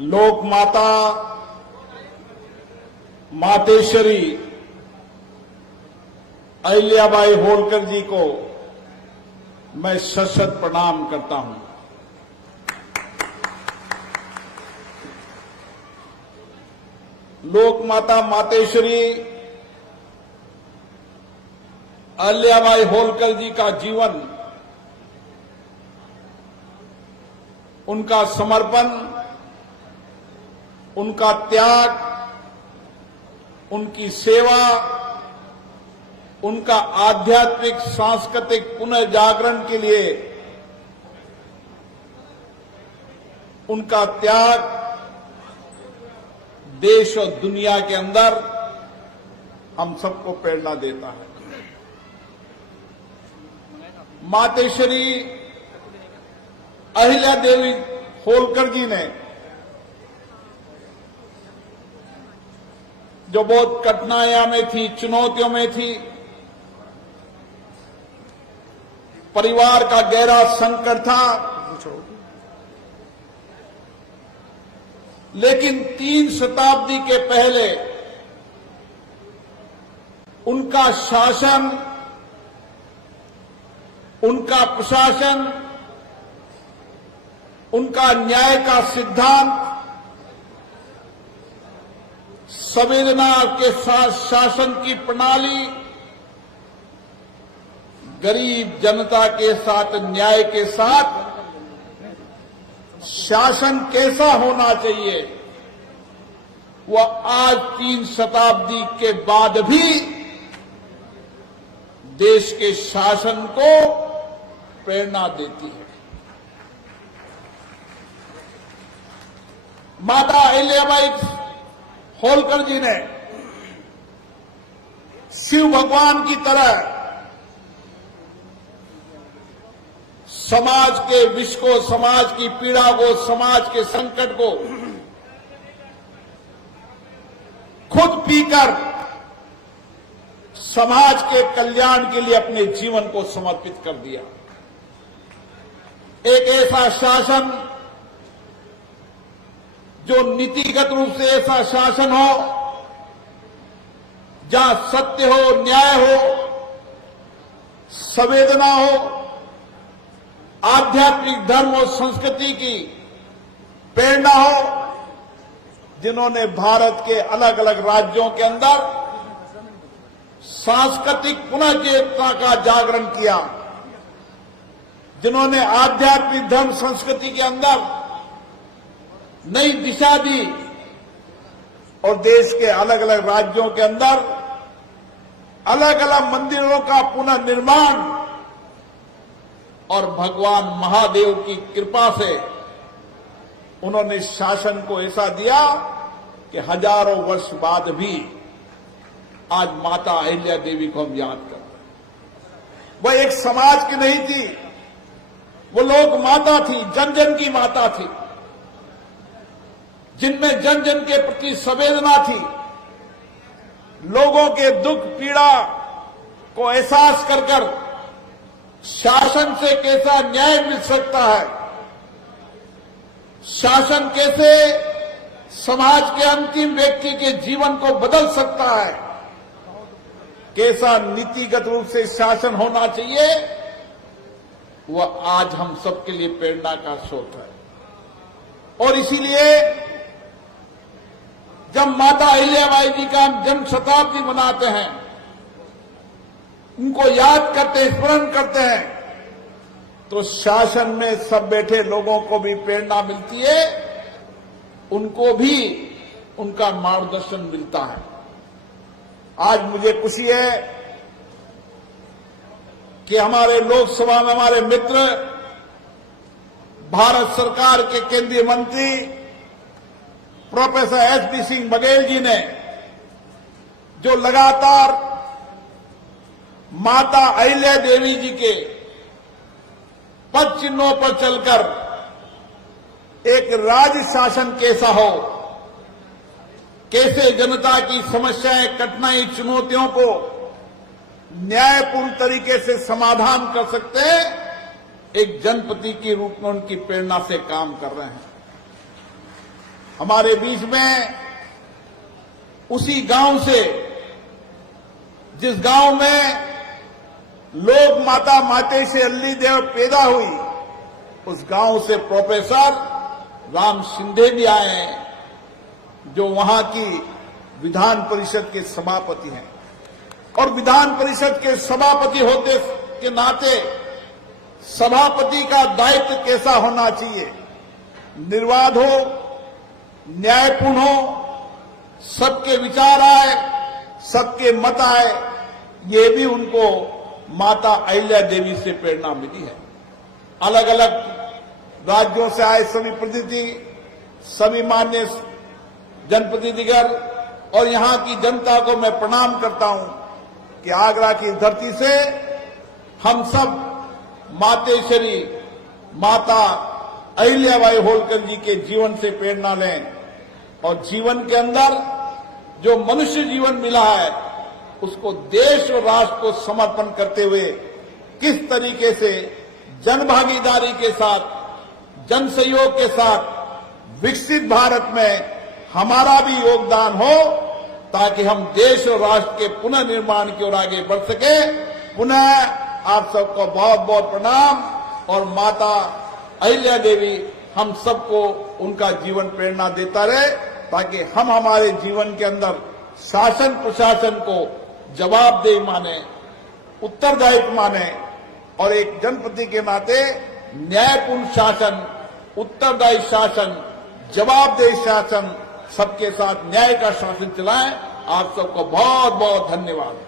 लोक माता मातेश्वरी अहिल्याबाई होलकर जी को मैं सशक्त प्रणाम करता हूं। लोक माता मातेश्वरी अहिल्याबाई होलकर जी का जीवन, उनका समर्पण, उनका त्याग, उनकी सेवा, उनका आध्यात्मिक सांस्कृतिक पुनर्जागरण के लिए उनका त्याग देश और दुनिया के अंदर हम सबको प्रेरणा देता है। मातेश्वरी अहिल्या देवी होलकर जी ने जो बहुत कठिनाइयों में थी, चुनौतियों में थी, परिवार का गहरा संकट था, लेकिन 3 शताब्दी के पहले उनका शासन, उनका प्रशासन, उनका न्याय का सिद्धांत, संवेदना के साथ शासन की प्रणाली, गरीब जनता के साथ न्याय के साथ शासन कैसा होना चाहिए, वह आज 3 शताब्दी के बाद भी देश के शासन को प्रेरणा देती है। माता अहिल्याबाई होलकर जी ने शिव भगवान की तरह समाज के विष को, समाज की पीड़ा को, समाज के संकट को खुद पीकर समाज के कल्याण के लिए अपने जीवन को समर्पित कर दिया। एक ऐसा शासन जो नीतिगत रूप से ऐसा शासन हो जहां सत्य हो, न्याय हो, संवेदना हो, आध्यात्मिक धर्म और संस्कृति की प्रेरणा हो, जिन्होंने भारत के अलग अलग राज्यों के अंदर सांस्कृतिक पुनर्चेतना का जागरण किया, जिन्होंने आध्यात्मिक धर्म संस्कृति के अंदर नई दिशा दी और देश के अलग अलग राज्यों के अंदर अलग अलग मंदिरों का पुनर्निर्माण और भगवान महादेव की कृपा से उन्होंने शासन को ऐसा दिया कि हजारों वर्ष बाद भी आज माता अहिल्या देवी को हम याद करते हैं। वह एक समाज की नहीं थी, वो लोक माता थी, जन जन की माता थी, जिनमें जन जन के प्रति संवेदना थी, लोगों के दुख पीड़ा को एहसास कर कर शासन से कैसा न्याय मिल सकता है, शासन कैसे समाज के अंतिम व्यक्ति के जीवन को बदल सकता है, कैसा नीतिगत रूप से शासन होना चाहिए, वह आज हम सबके लिए प्रेरणा का स्रोत है। और इसीलिए जब माता अहिल्याबाई जी का हम जन्म शताब्दी मनाते हैं, उनको याद करते हैं, स्मरण करते हैं, तो शासन में सब बैठे लोगों को भी प्रेरणा मिलती है, उनको भी उनका मार्गदर्शन मिलता है। आज मुझे खुशी है कि हमारे लोकसभा में हमारे मित्र भारत सरकार के केंद्रीय मंत्री प्रोफेसर एस.पी. सिंह बघेल जी ने जो लगातार माता अहिल्या देवी जी के पद चिन्हों पर चलकर एक राज्य शासन कैसा हो, कैसे जनता की समस्याएं, कठिनाई, चुनौतियों को न्यायपूर्ण तरीके से समाधान कर सकते हैं, एक जनप्रति के रूप में उनकी प्रेरणा से काम कर रहे हैं। हमारे बीच में उसी गांव से, जिस गांव में लोक माता मातेश्वरी अल्ली देव पैदा हुई, उस गांव से प्रोफेसर राम शिंदे भी आए हैं, जो वहां की विधान परिषद के सभापति हैं। और विधान परिषद के सभापति होते के नाते सभापति का दायित्व कैसा होना चाहिए, निर्वाध हो, न्यायपूर्ण हो, सबके विचार आए, सबके मत आए, ये भी उनको माता अहिल्या देवी से प्रेरणा मिली है। अलग अलग राज्यों से आए सभी प्रतिनिधि, सभी मान्य जनप्रतिनिधिगण और यहां की जनता को मैं प्रणाम करता हूं कि आगरा की धरती से हम सब मातेश्वरी माता अहिल्याबाई होलकर जी के जीवन से प्रेरणा लें और जीवन के अंदर जो मनुष्य जीवन मिला है उसको देश और राष्ट्र को समर्पण करते हुए किस तरीके से जन भागीदारी के साथ, जन सहयोग के साथ विकसित भारत में हमारा भी योगदान हो, ताकि हम देश और राष्ट्र के पुनर्निर्माण की ओर आगे बढ़ सके। पुनः आप सबको बहुत बहुत प्रणाम और माता अहिल्या देवी हम सबको उनका जीवन प्रेरणा देता रहे, ताकि हम हमारे जीवन के अंदर शासन प्रशासन को जवाबदेही माने, उत्तरदायित्व माने और एक जनप्रति के नाते न्यायपूर्ण शासन, उत्तरदायी शासन, जवाबदेही शासन, सबके साथ न्याय का शासन चलाएं। आप सबको बहुत बहुत धन्यवाद।